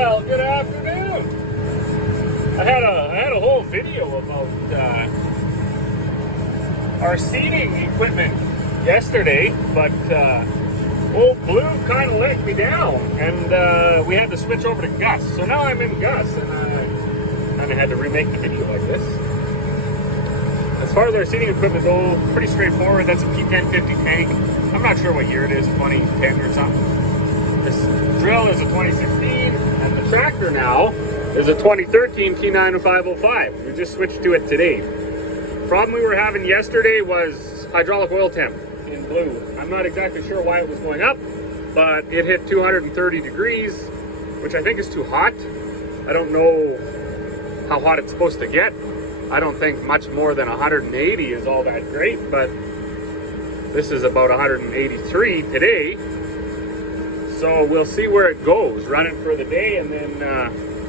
Well, good afternoon. I had a whole video about our seating equipment yesterday, but old Blue kind of let me down, and we had to switch over to Gus. So now I'm in Gus, and I kind of had to remake the video like this. As far as our seating equipment goes, pretty straightforward. That's a P1050 tank. I'm not sure what year it is, 2010 or something. This drill is a 2016, and the tractor now is a 2013 T90505. We just switched to it today. Problem we were having yesterday was hydraulic oil temp in Blue. I'm not exactly sure why it was going up, but it hit 230 degrees, which I think is too hot. I don't know how hot it's supposed to get. I don't think much more than 180 is all that great, but this is about 183 today. So we'll see where it goes. Run it for the day, and then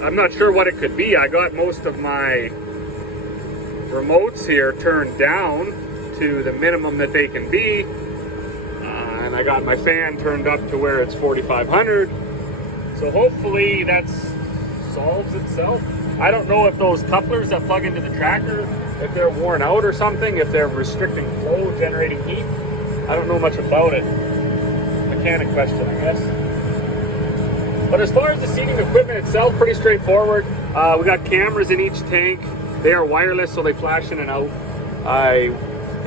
I'm not sure what it could be. I got most of my remotes here turned down to the minimum that they can be, and I got my fan turned up to where it's 4,500. So hopefully that solves itself. I don't know if those couplers that plug into the tractor, if they're worn out or something, if they're restricting flow, generating heat. I don't know much about it. Mechanic question, I guess. But as far as the seating equipment itself, pretty straightforward. We got cameras in each tank. They are wireless, so they flash in and out.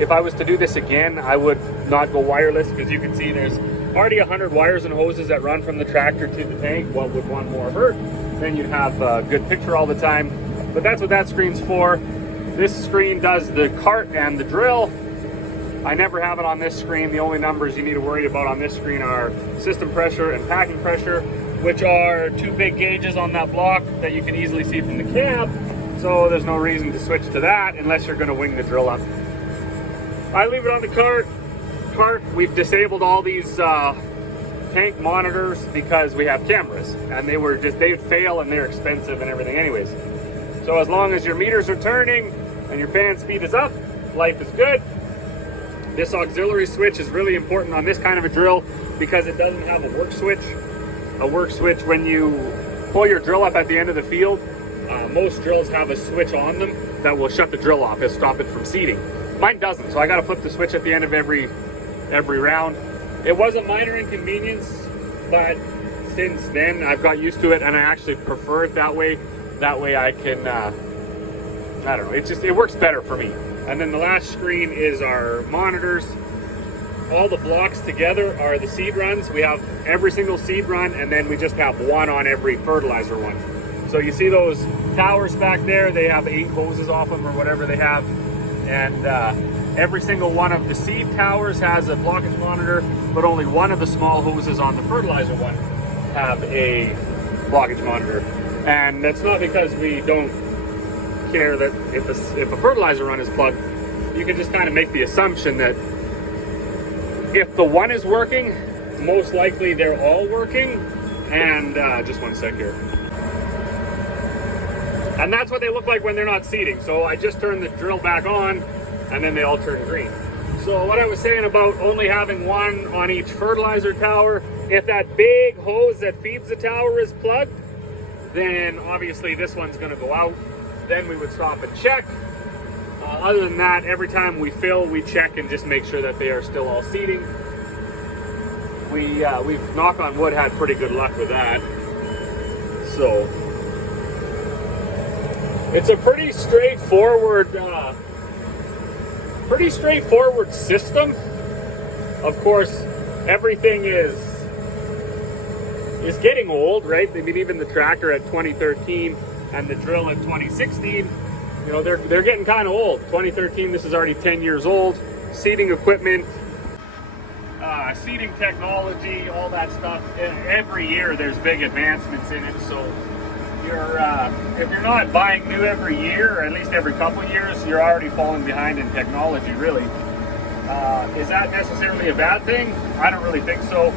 If I was to do this again, I would not go wireless, because you can see there's already 100 wires and hoses that run from the tractor to the tank. What would one more hurt? Then you'd have a good picture all the time. But that's what that screen's for. This screen does the cart and the drill. I never have it on this screen. The only numbers you need to worry about on this screen are system pressure and packing pressure, which are two big gauges on that block that you can easily see from the cab. So there's no reason to switch to that unless you're going to wing the drill up. I leave it on the cart. We've disabled all these tank monitors because we have cameras, and they'd fail, and they're expensive and everything anyways. So as long as your meters are turning and your fan speed is up, life is good. This auxiliary switch is really important on this kind of a drill because it doesn't have a work switch. A work switch, when you pull your drill up at the end of the field, most drills have a switch on them that will shut the drill off and stop it from seating. Mine doesn't, so I got to flip the switch at the end of every round. It was a minor inconvenience, but since then I've got used to it, and I actually prefer it that way. That way I can, I don't know, it works better for me. And then the last screen is our monitors. All the blocks together are the seed runs. We have every single seed run, and then we just have one on every fertilizer one. So you see those towers back there, they have 8 hoses off them or whatever they have. And every single one of the seed towers has a blockage monitor, but only one of the small hoses on the fertilizer one have a blockage monitor. And that's not because we don't care that if a fertilizer run is plugged. You can just kind of make the assumption that if the one is working, most likely they're all working. And just one sec here. And that's what they look like when they're not seating. So I just turned the drill back on, and then they all turn green. So what I was saying about only having one on each fertilizer tower, if that big hose that feeds the tower is plugged, then obviously this one's going to go out. Then we would stop and check. Other than that, every time we fill, we check and just make sure that they are still all seating. We've, knock on wood, had pretty good luck with that. So it's a pretty straightforward system. Of course, everything is getting old, right? I mean, even the tractor at 2013 and the drill at 2016, you know, they're getting kind of old. 2013, this is already 10 years old. Seating equipment, seating technology, all that stuff. Every year there's big advancements in it. So if you're not buying new every year, or at least every couple of years, you're already falling behind in technology, really. Is that necessarily a bad thing? I don't really think so.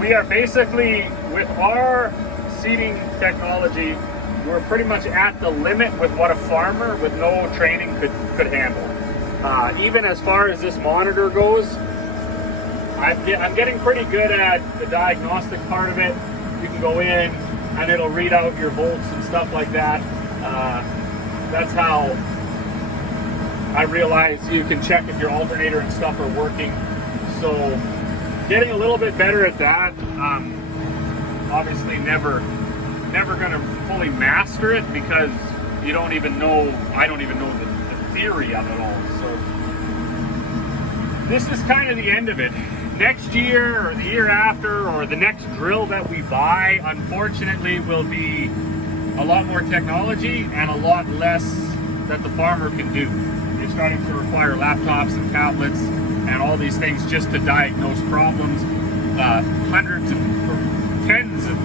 We are basically, with our seating technology, we're pretty much at the limit with what a farmer with no training could handle. Even as far as this monitor goes, I'm getting pretty good at the diagnostic part of it. You can go in and it'll read out your volts and stuff like that. That's how I realize you can check if your alternator and stuff are working. So getting a little bit better at that. Obviously never gonna fully master it because you don't even know, I don't even know the theory of it all. So this is kind of the end of it. Next year or the year after or the next drill that we buy, unfortunately, will be a lot more technology and a lot less that the farmer can do. You're starting to require laptops and tablets and all these things just to diagnose problems. Hundreds or tens of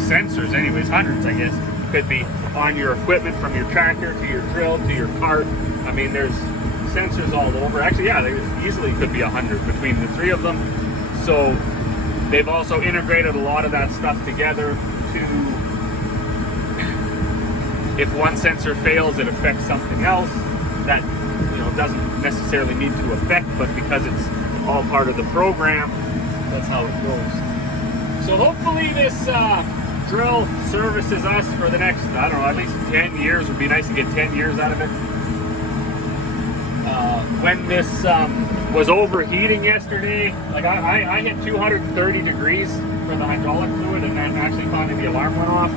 sensors, anyways, hundreds I guess, could be on your equipment, from your tractor to your drill to your cart. I mean, there's sensors all over. Actually, yeah, there easily could be 100 between the three of them. So they've also integrated a lot of that stuff together to, if one sensor fails, it affects something else that, you know, doesn't necessarily need to affect, but because it's all part of the program, that's how it goes. So hopefully this drill services us for the next, I don't know, at least 10 years. It would be nice to get 10 years out of it. When this was overheating yesterday, like I hit 230 degrees for the hydraulic fluid, and then actually finally the alarm went off.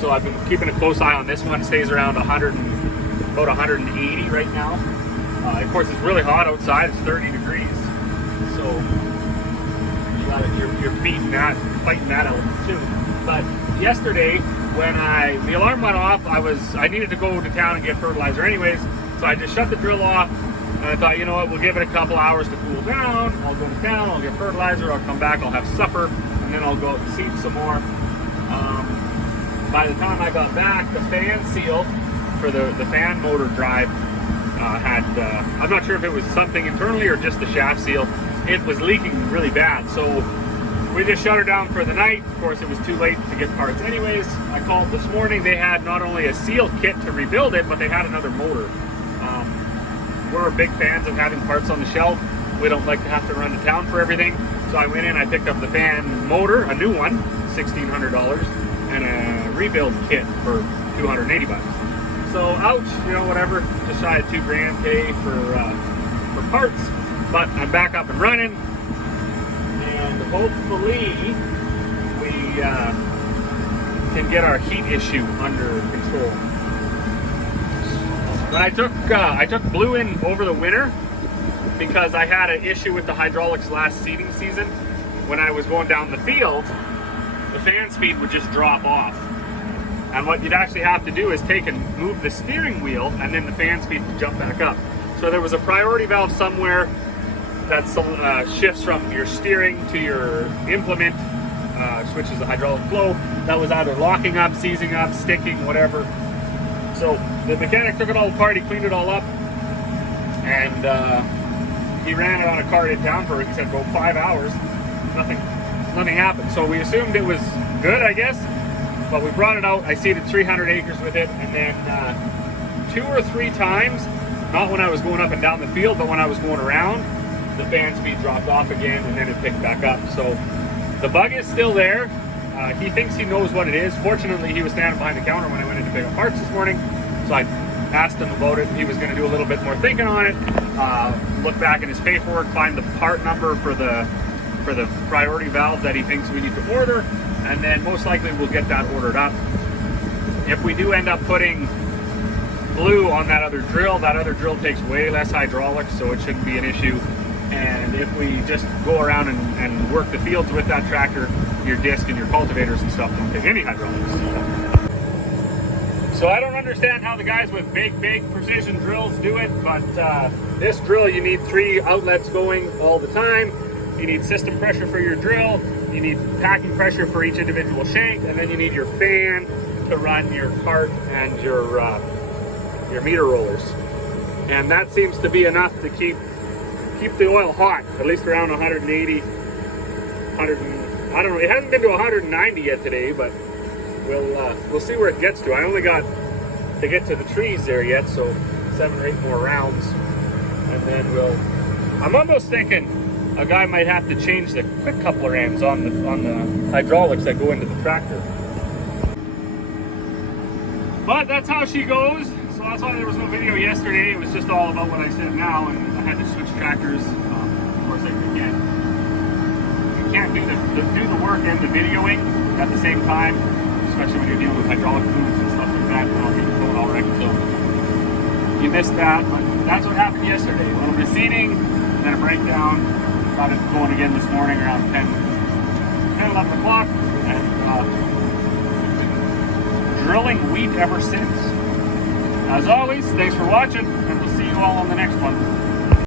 So I've been keeping a close eye on this one. It stays around about 180 right now. Of course, it's really hot outside. It's 30 degrees. So you're beating that, fighting that out too. But yesterday, when the alarm went off, I needed to go to town and get fertilizer anyways. So I just shut the drill off, and I thought, you know what, we'll give it a couple hours to cool down. I'll go to town, I'll get fertilizer, I'll come back, I'll have supper, and then I'll go out and seed some more. By the time I got back, the fan seal for the fan motor drive had, I'm not sure if it was something internally or just the shaft seal. It was leaking really bad, so we just shut her down for the night. Of course, it was too late to get parts anyways. I called this morning. They had not only a seal kit to rebuild it, but they had another motor. We're big fans of having parts on the shelf. We don't like to have to run to town for everything. So I went in, I picked up the fan motor, a new one, $1,600, and a rebuild kit for $280. So ouch, you know, whatever. Just shy of $2,000 today for parts. But I'm back up and running, and hopefully we can get our heat issue under control. But I took Blue in over the winter because I had an issue with the hydraulics last seeding season. When I was going down the field, the fan speed would just drop off. And what you'd actually have to do is take and move the steering wheel, and then the fan speed would jump back up. So there was a priority valve somewhere that shifts from your steering to your implement, switches the hydraulic flow. That was either locking up, seizing up, sticking, whatever. So the mechanic took it all apart, he cleaned it all up, and he ran it on a cart in town for, he said, about 5 hours. Nothing happened. So we assumed it was good, I guess, but we brought it out. I seeded 300 acres with it, and then 2 or 3 times, not when I was going up and down the field, but when I was going around, the fan speed dropped off again, and then it picked back up. So the bug is still there. He thinks he knows what it is. Fortunately, he was standing behind the counter when I went in to pick up parts this morning, so I asked him about it. He was going to do a little bit more thinking on it, look back in his paperwork, find the part number for the priority valve that he thinks we need to order, and then most likely we'll get that ordered up. If we do end up putting Blue on that other drill takes way less hydraulics, so it shouldn't be an issue. And if we just go around and work the fields with that tractor, your disc and your cultivators and stuff don't take any hydraulics. So I don't understand how the guys with big precision drills do it, but this drill, you need 3 outlets going all the time. You need system pressure for your drill, you need packing pressure for each individual shank, and then you need your fan to run your cart and your meter rollers. And that seems to be enough to keep the oil hot, at least around 180, 100. I don't know. It hasn't been to 190 yet today, but we'll see where it gets to. I only got to get to the trees there yet, so 7 or 8 more rounds, and then I'm almost thinking a guy might have to change the quick coupler ends on the hydraulics that go into the tractor. But that's how she goes. So that's why there was no video yesterday. It was just all about what I said now, and I had to switch tractors. Of course, you can't do the work and the videoing at the same time, especially when you're dealing with hydraulic fluids and stuff like that. Get your phone all wrecked, so you missed that. But that's what happened yesterday. A little bit of seating, then a breakdown. Got it going again this morning around 10, 11 o'clock, and drilling wheat ever since. As always, thanks for watching, and we'll see you all on the next one.